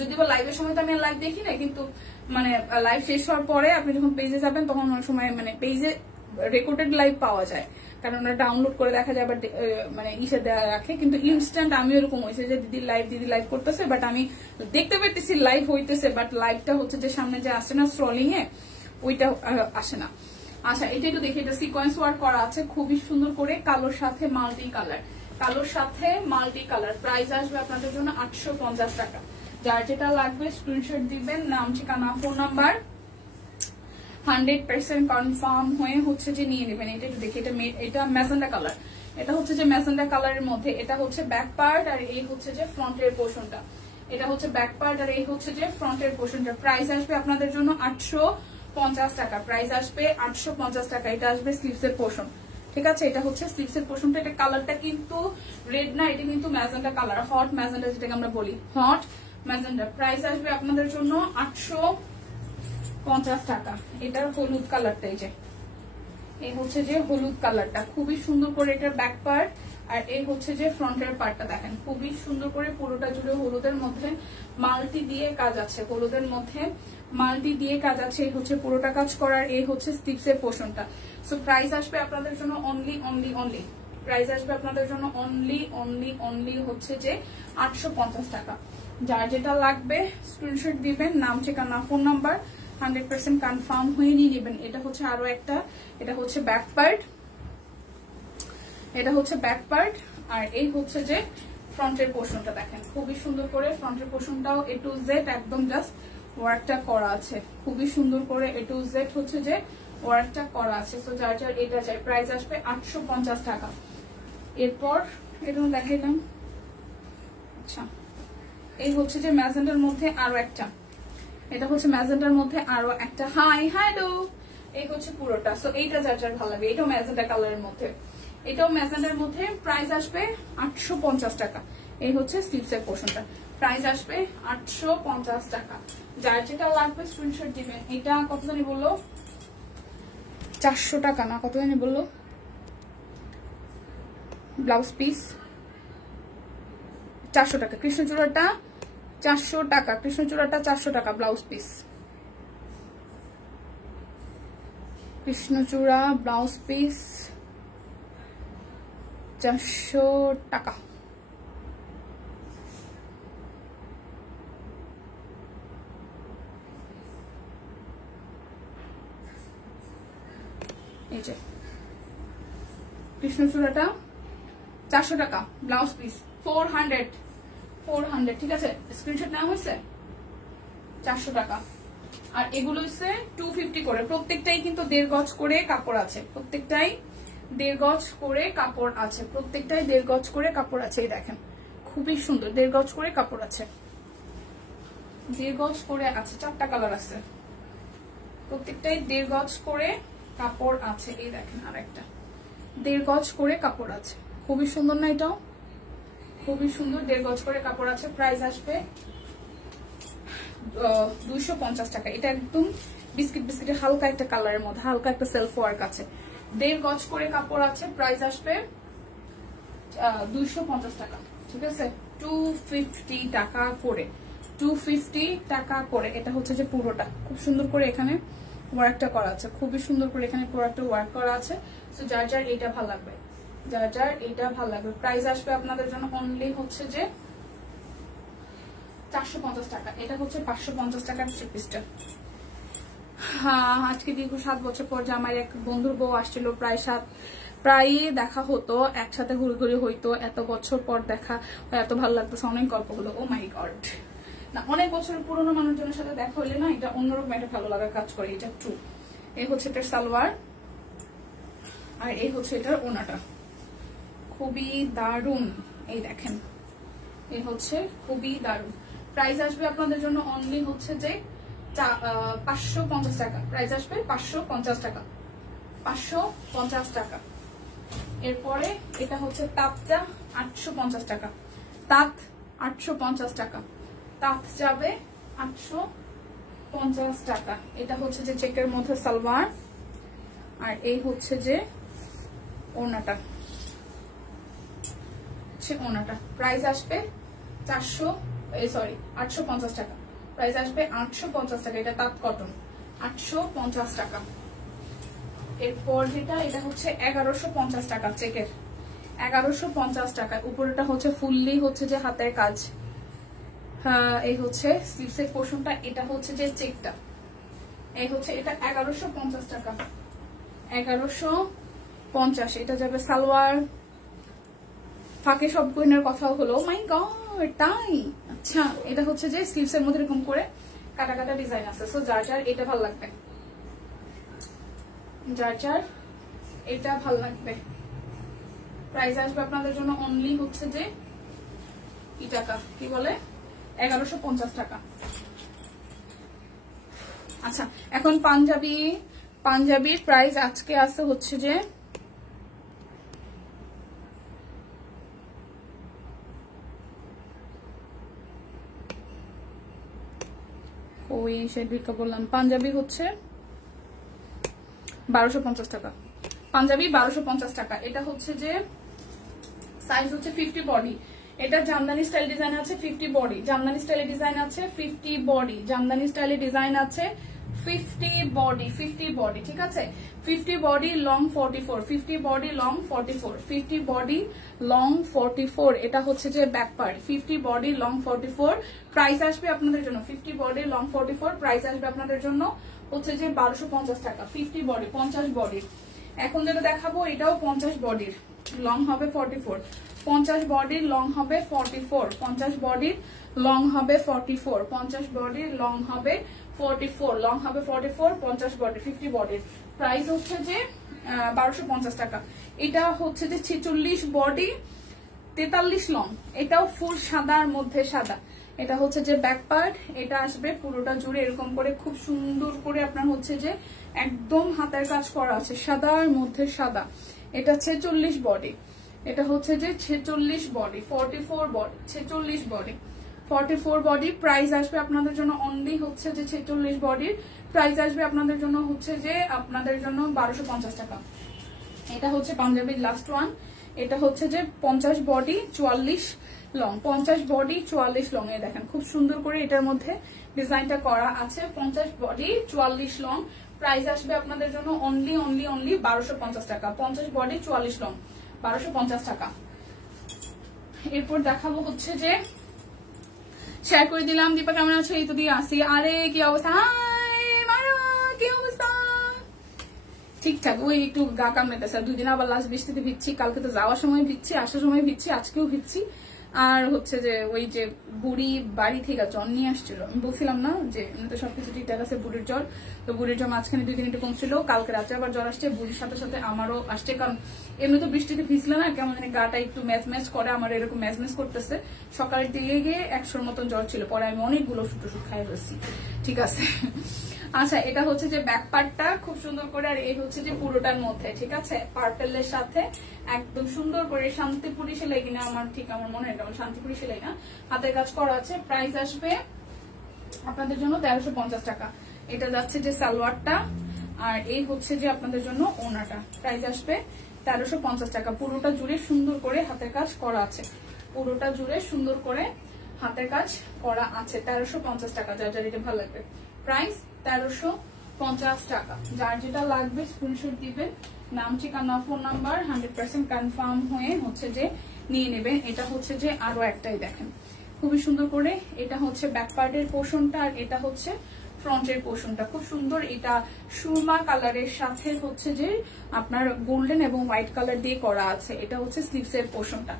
যদি বা লাইভের সময় তো আমি লাইভ দেখি না, কিন্তু মানে লাইভ শেষ হওয়ার পরে আপনি যখন পেজে যাবেন তখন অনেক সময় মানে পেজে রেকর্ডেড লাইভ পাওয়া যায়, কারণ ওরা ডাউনলোড করে দেখা যায়, বাট মানে ইসে দেওয়া রাখে। কিন্তু ইনস্ট্যান্ট আমি ওরকম হয়েছে যে দিদি লাইভ করতেছে, বাট আমি দেখতে পেতেছি লাইভ হইতেছে, বাট লাইভটা হচ্ছে যে সামনে যে আসে না স্ক্রলিং এ, ওইটা আসে না। আচ্ছা এটা একটু দেখি, এটা সিকোয়েন্স ওয়ার্ক করা আছে খুবই সুন্দর করে, কালোর সাথে মাল্টি কালার, কালোর সাথে মাল্টি কালার। প্রাইস আসবে আপনাদের জন্য 850 টাকা। যার যেটা লাগবে স্ক্রিনশট দিবেন, নাম ঠিকানা ফোন নাম্বার 100% কনফার্ম হয়ে হচ্ছে যে নিয়ে নেবেন। এটা একটু দেখি, এটা ম্যাজেন্ডা কালার, এটা হচ্ছে যে ম্যাজেন্ডা কালারের মধ্যে, এটা হচ্ছে ব্যাক পার্ট আর এই হচ্ছে যে ফ্রন্টের পোর্শনটা, এটা হচ্ছে ব্যাক পার্ট আর এই হচ্ছে যে ফ্রন্টের পোর্শনটা। প্রাইস আসবে আপনাদের জন্য 850 টাকা। প্রাইস আসবে 850 টাকা। এটা আসবে স্লিভস এর পোর্শন, ঠিক আছে, এটা হচ্ছে স্লিভস এর পোর্শনটা। এটা কালারটা কিন্তু রেড না, এটা কিন্তু ম্যাজেন্ডা কালার, হট ম্যাজেন্ডা যেটাকে আমরা বলি, হট ম্যাজেন্ডা। প্রাইস আসবে আপনাদের জন্য 850 টাকা। এটার হলুদ কালারটা, এই যে এই হচ্ছে যে হলুদ কালারটা, খুবই সুন্দর করে এটার ব্যাক পার্ট আর এই হচ্ছে যে ফ্রন্টের পার্টটা। দেখেন খুবই সুন্দর করে পুরোটা জুড়ে হলুদের মধ্যে মাল্টি দিয়ে কাজ আছে, হলুদের মধ্যে মাল্টি দিয়ে কাজ আছে। এই হচ্ছে পুরোটা কাজ করার, এই হচ্ছে স্টিপস এর পোর্শনটা। সো প্রাইস আসবে আপনাদের জন্য অনলি অনলি অনলি, প্রাইস আসবে আপনাদের জন্য অনলি অনলি অনলি হচ্ছে যে 850 টাকা। যার যেটা লাগবে স্ক্রিনশট দিবেন, নাম ঠিকানা ফোন নাম্বার 100% কনফার্ম হয়ে নিয়ে নেবেন। এটা হচ্ছে আরো একটা, এটা হচ্ছে ব্যাক পার্ট, এটা হচ্ছে ব্যাক পার্ট আর এই হচ্ছে যে ফ্রন্টের পোর্শনটা। দেখেন খুবই সুন্দর করে ফ্রন্টের পোর্শনটাও A to Z একদম জাস্ট ওয়ার্কটা করা আছে, খুবই সুন্দর করে A to Z হচ্ছে যে ওয়ার্কটা করা আছে। সো যার যার এটা চাই, প্রাইস আসবে 850 টাকা। এরপর এটা দেখাইলাম। আচ্ছা, এই হচ্ছে যে ম্যাজেন্টার মধ্যে আরো একটা, এটা হচ্ছে ম্যাজেন্টার মধ্যে আরো একটা। হাই হ্যালো, এই হচ্ছে পুরোটা। সো এইটা যার যার ভালো লাগবে, এটাও ম্যাজেন্টা কালারের মধ্যে, এটাও ম্যাজেন্টার মধ্যে। প্রাইস আসবে 850 টাকা। এই হচ্ছে স্লিভসের পোর্শনটা, প্রাইস আসবে 850 টাকা। যার যেটা লাগবে স্ক্রিনশট দিবেন। এটা কত জানি বললো, 400 টাকা না কত জানি বললো। ব্লাউজ পিস 400 টাকা, কৃষ্ণচূড়াটা 400 টাকা, কৃষ্ণচূড়াটা 400 টাকা ব্লাউজ পিস। কৃষ্ণচূড়া ব্লাউজ পিস 400 টাকা। এই যে কৃষ্ণচূড়াটা 400 টাকা ব্লাউজ পিস, 400 ঠিক আছে, স্ক্রিনশট নেওয়া হয়েছে। 400 টাকা। আর এগুলো হচ্ছে 250 করে, প্রত্যেকটাই কিন্তু 1.5 গজ করে কাপড় আছে, প্রত্যেকটাই 1.5 গজ করে কাপড় আছে, প্রত্যেকটাই 1.5 গজ করে কাপড় আছে। এই দেখেন খুবই সুন্দর, 1.5 গজ করে কাপড় আছে, 1.5 গজ করে আছে। 4টা কালার আছে, প্রত্যেকটাই 1.5 গজ করে কাপড় আছে। এই দেখেন আর একটা 1.5 গজ করে কাপড় আছে, খুবই সুন্দর না? এটাও খুবই সুন্দর, 1.5 গজ করে কাপড় আছে। প্রাইস আসবে 250 টাকা। এটা একদম বিস্কিট বিস্কিটের হালকা একটা কালারের মধ্যে, হালকা একটা সেলফ ওয়ার্ক আছে, 1.5 গজ করে কাপড় আছে। প্রাইস আসবে 250 টাকা, ঠিক আছে, 250 টাকা করে, 250 টাকা করে। এটা হচ্ছে যে পুরোটা খুব সুন্দর করে এখানে ওয়ার্কটা করা আছে, খুবই সুন্দর করে এখানে পুরো একটা ওয়ার্ক করা আছে। সো যার যার এটা ভালো লাগবে, যার যার এটা ভালো লাগবে। প্রাইস আসবে আপনাদের জন্য অনলি হচ্ছে যে 450 টাকা। এটা হচ্ছে 550 টাকার থ্রি পিসটা। হ্যাঁ, আজকে দীর্ঘ 7 বছর পর যে আমার এক বন্ধুর বউ আসছিল, প্রায় দেখা হতো, একসাথে ঘুরি হইতো। এত বছর পর দেখা, এত ভালো লাগতেছে, অনেক গল্প হলো। ও মাই গড, না অনেক বছরের পুরোনো মানুষজনের সাথে দেখা হইলে না এটা অন্যরকম একটা ভালো লাগার কাজ করে। এটা ট্রু। এই হচ্ছে এটার সালোয়ার, আর এই হচ্ছে এটার ওনাটা, খুবই দারুন। এই দেখেন, এই হচ্ছে খুবই দারুন। প্রাইস আসবে আপনাদের জন্য অনলি হচ্ছে যে 550 টাকা। প্রাইস আসবে 550 টাকা, 550 টাকা। এরপরে এটা হচ্ছে তাঁতটা 850 টাকা, তাঁত 850 টাকা, তাঁত যাবে 850 টাকা। এটা হচ্ছে যে চেকের মধ্যে সালোয়ার, আর এই হচ্ছে যে ওড়নাটা, ওড়নাটা। প্রাইস আসবে 850 টাকা। প্রাইস আসবে 850 টাকা। এটা তাঁত কটন, 850 টাকা। এরপর যেটা, এটা হচ্ছে 1150 টাকা চেকের, 1150 টাকা। উপরেটা হচ্ছে ফুললি হচ্ছে যে হাতের কাজ। এই হচ্ছে স্লিভসের পোর্শনটা, এটা হচ্ছে যে চেকটা, এই হচ্ছে এটা 1150 টাকা, 1150। এটা যাবে সালোয়ার। ফাঁকে সব গয়নার কথাও হলো, মাই গড তাই। আচ্ছা, এটা হচ্ছে যে স্লিভসের মধ্যে এরকম করে কাটা কাটা ডিজাইন আছে। সো যার যার এটা ভালো লাগবে, যার যার এটা ভালো লাগবে। প্রাইস আসবে আপনাদের জন্য অনলি হচ্ছে যে কি টাকা, কি বলে, 1150 টাকা। আচ্ছা, এখন পাঞ্জাবির প্রাইস আজকে আছে হচ্ছে যে ওই শেডবিকা বললাম, পাঞ্জাবি হচ্ছে 1250 টাকা, পাঞ্জাবি 1250 টাকা। এটা হচ্ছে যে সাইজ হচ্ছে 50 বডি। এটা জামদানি স্টাইল ডিজাইন আছে 50 বডি, জামদানি স্টাইলে ডিজাইন আছে 50 বডি, জামদানি স্টাইলে ডিজাইন আছে 50 বডি, 50 বডি, ঠিক আছে। 50 body long 44, 50 body long 44, 50 body long 44। এটা হচ্ছে যে back part, 50 body long 44। Price আসবে আপনাদের জন্য 50 বডি লং 44। প্রাইস আসবে আপনাদের জন্য হচ্ছে যে 1250 টাকা। 50 বডি, 50 বডির। এখন যেটা দেখাবো এটাও 50 বডির, লং হবে 44, 50 বডির লং হবে 44, 50 বডির লং হবে 44, 50 বডির লং হবে 44, লং হবে 44, 50 বডি, 50 বডির। প্রাইস হচ্ছে যে 1250 টাকা। এটা হচ্ছে যে 46 বডি 43 লং, এটাও ফুল সাদার মধ্যে সাদা। এটা হচ্ছে যে ব্যাক পার্ট, এটা আসবে পুরোটা জুড়ে এরকম করে খুব সুন্দর করে আপনার হচ্ছে যে একদম হাতের কাজ করা আছে সাদার মধ্যে সাদা। এটা 46 বডি, এটা হচ্ছে যে 46 body 44 body 46 body 44 body. Price আসবে আপনাদের জন্য অনলি হচ্ছে যে 46 বডির প্রাইস আসবে আপনাদের জন্য হচ্ছে যে আপনাদের জন্য 1250 টাকা। এটা হচ্ছে পাঞ্জাবির লাস্ট ওয়ান। এটা হচ্ছে যে 50 বডি 44 লং, 50 বডি 44 লং এ দেখেন খুব সুন্দর করে এটার মধ্যে ডিজাইনটা করা আছে। 50 বডি 44 লং, প্রাইস আসবে আপনাদের জন্য অনলি 1250 টাকা। 50 বডি 44 লং 1250 টাকা। এরপর দেখাবো হচ্ছে যে শেয়ার করে দিলাম দীপা কেমন আছে, এই তো দিয়ে আসি। আরে কি অবস্থা, হাই মারা কি অবস্থা? ঠিকঠাক, ওই একটু গা কামড়াইতেছে। 2 দিন আবার লাস্ট বৃষ্টিতে ভিজছি, কালকে তো যাওয়ার সময় ভিজছি, আসার সময় ভিজছি, আজকেও ভিজছি। আর হচ্ছে যে ওই যে বুড়ি বাড়ি থেকে জ্বর নিয়ে আসছিল, আমি বলছিলাম না যে তো সবকিছু ঠিকঠাক আছে, বুড়ির জ্বর। তো বুড়ির জ্বর মাঝখানে 2 দিন একটু কমছিল, কালকে রাত্রে আবার জ্বর আসছে, বুড়ির সাথে সাথে আমারও আসছে। কারণ এমনি তো বৃষ্টিতে ভিজলে না কেমন গাটা একটু ম্যাচ করে, আমার এরকম ম্যাচ করতেছে। সকালের দিকে গিয়ে 100-র মতন জ্বর ছিল, পরে আমি অনেকগুলো ওষুধ খাই ফেলছি। ঠিক আছে, আচ্ছা এটা হচ্ছে যে ব্যাক পার্টটা খুব সুন্দর করে, আর এই হচ্ছে যে পুরোটার মধ্যে ঠিক আছে পার্পেলের সাথে একদম সুন্দর করে শান্তিপুরি সেলাই কিনা, আমার মনে হয় এটা শান্তিপুরি সেলাই না, হাতের কাজ করা আছে। প্রাইস আসবে আপনাদের জন্য 1350 টাকা। এটা যাচ্ছে যে সালোয়ারটা, আর এই হচ্ছে যে আপনাদের জন্য ওনাটা। প্রাইস আসবে 1350 টাকা। পুরোটা জুড়ে সুন্দর করে হাতের কাজ করা আছে, পুরোটা জুড়ে সুন্দর করে হাতের কাজ করা আছে। 1350 টাকা। যার যার এটা ভালো লাগবে, প্রাইস 1350 টাকা। যার যেটা লাগবে স্ক্রিনশট দিবেন, নাম ঠিকানা ফোন নাম্বার 100% কনফার্ম হয়ে হচ্ছে যে নিয়ে নেবেন। এটা হচ্ছে যে আরো একটাই দেখেন খুবই সুন্দর করে, এটা হচ্ছে ব্যাক পার্টের পোর্শনটা, আর এটা হচ্ছে ফ্রন্টের পোর্শনটা খুব সুন্দর। এটা সুরমা কালারের সাথে হচ্ছে যে আপনার গোল্ডেন এবং হোয়াইট কালার দিয়ে করা আছে। এটা হচ্ছে স্লিভস এর পোর্শনটা।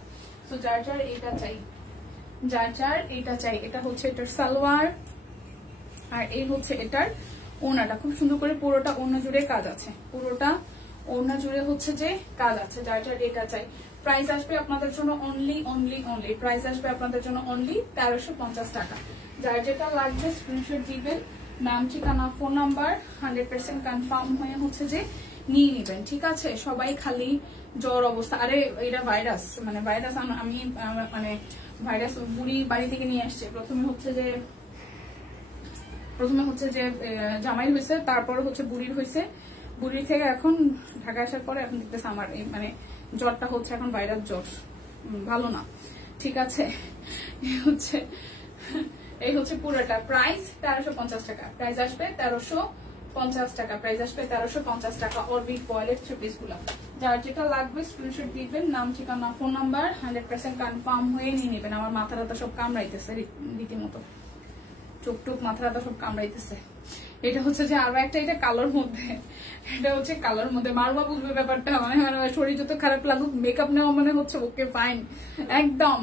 তো যার যার এটা চাই, যার যার এটা চাই। এটা হচ্ছে এটার সালোয়ার, আর এই হচ্ছে এটার ওড়নাটা। খুব সুন্দর করে পুরোটা ওড়না জুড়ে কাজ আছে, পুরোটা ওড়না জুড়ে হচ্ছে যে কাজ আছে। যার যার এটা চাই। প্রাইস আসবে আপনাদের জন্য অনলি প্রাইস আসবে আপনাদের জন্য অনলি 1350 টাকা। যার যেটা লাগবে স্ক্রিনশট দিবেন, নাম ঠিকানা ফোন নাম্বার 100% কনফার্ম হয়ে হচ্ছে যে নিয়ে নেবেন। ঠিক আছে, সবাই খালি জ্বর অবস্থা। আরে এটা ভাইরাস, মানে ভাইরাস আমি মানে ভাইরাস বুড়ি বাড়ি থেকে নিয়ে আসছে। প্রথমে হচ্ছে যে জামাই হয়েছে, তারপরে হচ্ছে বুড়ির হয়েছে, বুড়ির থেকে এখন ঢাকা আসার পরে এখন দেখতেছে আমার মানে জ্বরটা হচ্ছে এখন ভাইরাস জ্বর, ভালো না। ঠিক আছে, এই হচ্ছে পুরোটা। প্রাইস 1350 টাকা। প্রাইস আসবে 1350 টাকা। প্রাইস আসবে 1350 টাকা। অরবিট ভয়েলেট 3 পিস গুলা। যার যেটা লাগবে স্ক্রিনশট দিবেন, নাম ঠিকানা ফোন নাম্বার 100% কনফার্ম হয়ে নিয়ে নেবেন। আমার মাথা ব্যথা সব কামড়াইতেছে রীতিমতো, চোখ টোক মাথা ব্যথা সব কামড়াইতেছে। এটা হচ্ছে যে আরো একটা, এটা কালোর মধ্যে, এটা হচ্ছে কালোর মধ্যে। মারবা বুঝবে ব্যাপারটা, মানে শরীর যত খারাপ লাগুক মেকআপ নেওয়া মানে হচ্ছে ওকে ফাইন একদম।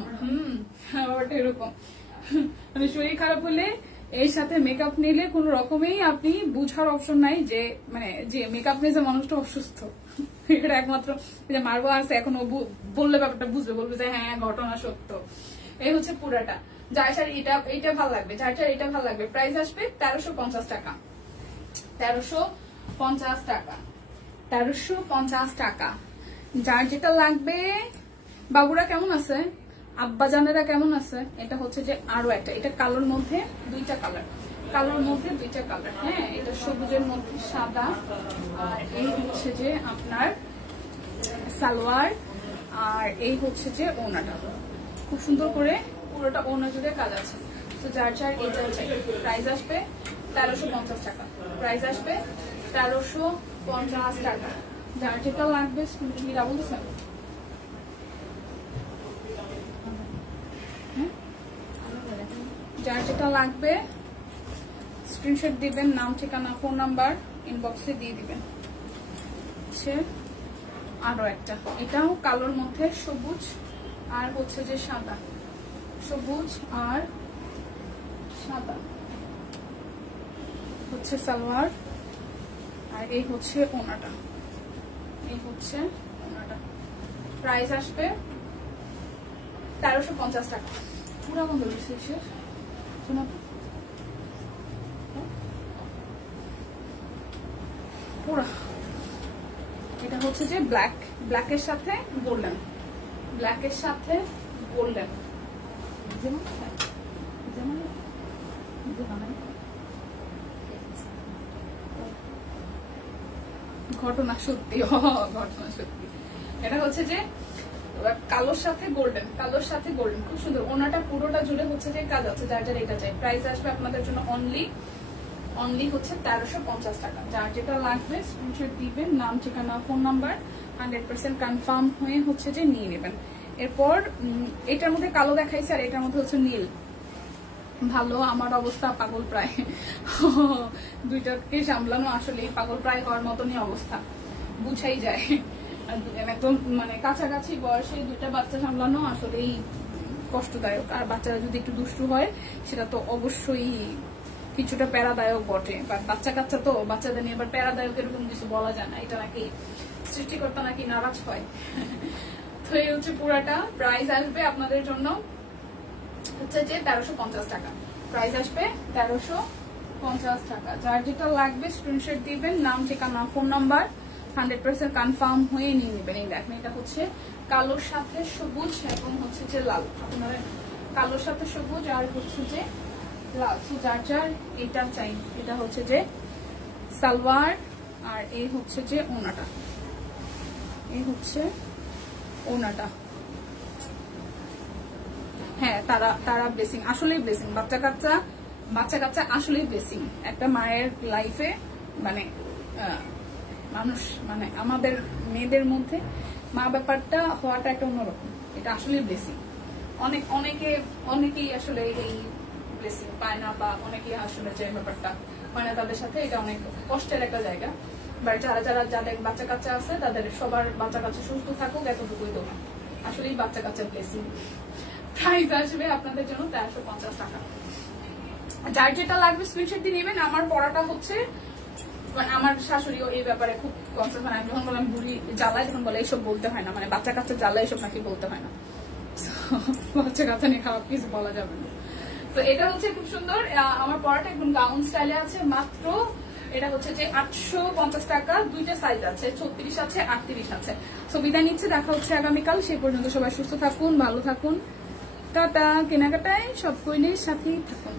ব্যাপারটা এরকম, মানে শরীর খারাপ হলে এর সাথে মেকআপ নিলে কোন রকমেই আপনি বুঝার অপশন নাই যে মানে যে মেকআপ নিয়ে যে মানুষটা অসুস্থ। এটা একমাত্র যে মারবা আছে, এখন ও বললে ব্যাপারটা বুঝবে, বলবে যে হ্যাঁ ঘটনা সত্য। এই হচ্ছে পুরাটা। যার যার এটা ভালো লাগবে, যার যার এটা ভালো লাগবে। প্রাইস আসবে 1350 টাকা। 1350 টাকা। 1350 টাকা। যার যেটা লাগবে। বাবুরা কেমন আছে, আব্বা জানেরা কেমন আছে? এটা হচ্ছে যে আরো একটা, এটা কালোর মধ্যে 2টা কালার, কালোর মধ্যে 2টা কালার। হ্যাঁ, এটা সবুজের মধ্যে সাদা, আর এই হচ্ছে যে আপনার সালোয়ার, আর এই হচ্ছে যে ওড়নাটা। খুব সুন্দর করে পুরোটা ওড়না জুড়ে কাজ আছে। তো যার যার এটা চাই। প্রাইস আসবে 1350 টাকা। প্রাইস আসবে 1350 টাকা। যার যেটা লাগবে স্ক্রিনশট বলতেছেন, যার যেটা লাগবে স্ক্রিনশট দিবেন, নাম ঠিকানা ফোন নাম্বার ইনবক্সে দিয়ে দিবেন। আরো একটা, এটাও কালোর মধ্যে সবুজ আর হচ্ছে যে সাদা, সবুজ আর সাদা হচ্ছে সালোয়ার, আর এই হচ্ছে ওনাটা, এই হচ্ছে ওনাটা। প্রাইস আসবে 1350 টাকা। পুরা বন্ধ হয়েছে শোনা পুরা। এটা হচ্ছে যে ব্ল্যাকের সাথে গোল্ডেন, ব্ল্যাকের সাথে গোল্ডেন, যেমন যেমন ঘটনা সত্যি, ঘটনা সত্যি। এটা হচ্ছে যে কালোর সাথে গোল্ডেন, কালোর সাথে গোল্ডেন, খুব সুন্দর। ওনাটা পুরোটা জুড়ে হচ্ছে যে কাজ আছে, যার যার এটা চাই। প্রাইস আসবে আপনাদের জন্য অনলি হচ্ছে 1350 টাকা। যার যেটা লাগবে স্ক্রিনশট দিবেন, নাম, ঠিকানা, ফোন নাম্বার, 100% কনফার্ম হয়ে হচ্ছে যে নিয়ে নেবেন। এরপর এটার মধ্যে কালো দেখাইছে, আর এটার মধ্যে হচ্ছে নীল। ভালো, আমার অবস্থা পাগল প্রায়, দুইটাকে সামলানো আসলে পাগল প্রায় হওয়ার মতনই অবস্থা, বুঝাই যায়। একদম মানে কাছাকাছি বয়সে দুইটা বাচ্চা সামলানো আসলেই কষ্টদায়ক। আর বাচ্চারা যদি একটু দুষ্টু হয় সেটা তো অবশ্যই কিছুটা প্যারাদায়ক বটে। বাচ্চা কাচ্চা তো, বাচ্চাদের নিয়ে এবার প্যারাদায়ক এরকম কিছু বলা যায় না, এটা নাকি সৃষ্টিকর্তা নাকি নারাজ হয়। তো এই হচ্ছে পুরাটা। প্রাইস আসবে আপনাদের জন্য হচ্ছে যে 1350 টাকা। প্রাইস আসবে 1350 টাকা। যার যেটা লাগবে স্ক্রিনশট দিবেন, নাম, ঠিকানা, ফোন নাম্বার, 100% কনফার্ম হয়ে নিয়ে নেবেন। এই দেখেন, এটা হচ্ছে কালোর সাথে সবুজ এবং হচ্ছে যে লাল। আপনারা কালোর সাথে সবুজ আর হচ্ছে যে লাল, যার যার এটা চাই। এটা হচ্ছে যে সালোয়ার, আর এই হচ্ছে যে ওনাটা, এই হচ্ছে ওনাটা। হ্যাঁ, তারা ব্লেসিং, আসলেই ব্লেসিং। বাচ্চা কাচ্চা আসলেই ব্লেসিং একটা মায়ের লাইফে। মানে মানুষ, মানে আমাদের মেয়েদের মধ্যে মা ব্যাপারটা হওয়াটা একটা অন্যরকম, এটা আসলেই ব্লেসিং। অনেকেই আসলে এই ব্লেসিং পায় না, বা অনেকেই আসলে যে ব্যাপারটা হয় না তাদের সাথে, এটা অনেক কষ্টের একটা জায়গা। বা যাদের বাচ্চা কাচ্চা আছে তাদের সবার বাচ্চা কাচ্চা সুস্থ থাকুক, এতটুকুই তো আসলেই বাচ্চা কাচ্চা ব্লেসিং। প্রাইস আসবে আপনাদের জন্য 1350 টাকা। যার যেটা লাগবে স্ক্রিনশট দিয়ে নেবেন। আমার পড়াটা হচ্ছে, মানে আমার শাশুড়িও এই ব্যাপারে খুব কনসার্ন। মানে আমি যখন বললাম বুড়ি জ্বালায়, তখন বলে এইসব বলতে হয় না, মানে বাচ্চা কাচ্চা জ্বালায় এসব নাকি বলতে হয় না, বাচ্চা কাচ্চা নিয়ে খারাপ কিছু বলা যাবে না। তো এটা হচ্ছে খুব সুন্দর। আমার পড়াটা একদম গাউন স্টাইলে আছে, মাত্র এটা হচ্ছে যে 850 টাকা। দুইটা সাইজ আছে, 36 আছে, 38 আছে। সো বিদায় নিচ্ছে, দেখা হচ্ছে আগামীকাল। সেই পর্যন্ত সবাই সুস্থ থাকুন, ভালো থাকুন, টাটা। কেনাকাটায় সব কইনের সাথেই থাকুন।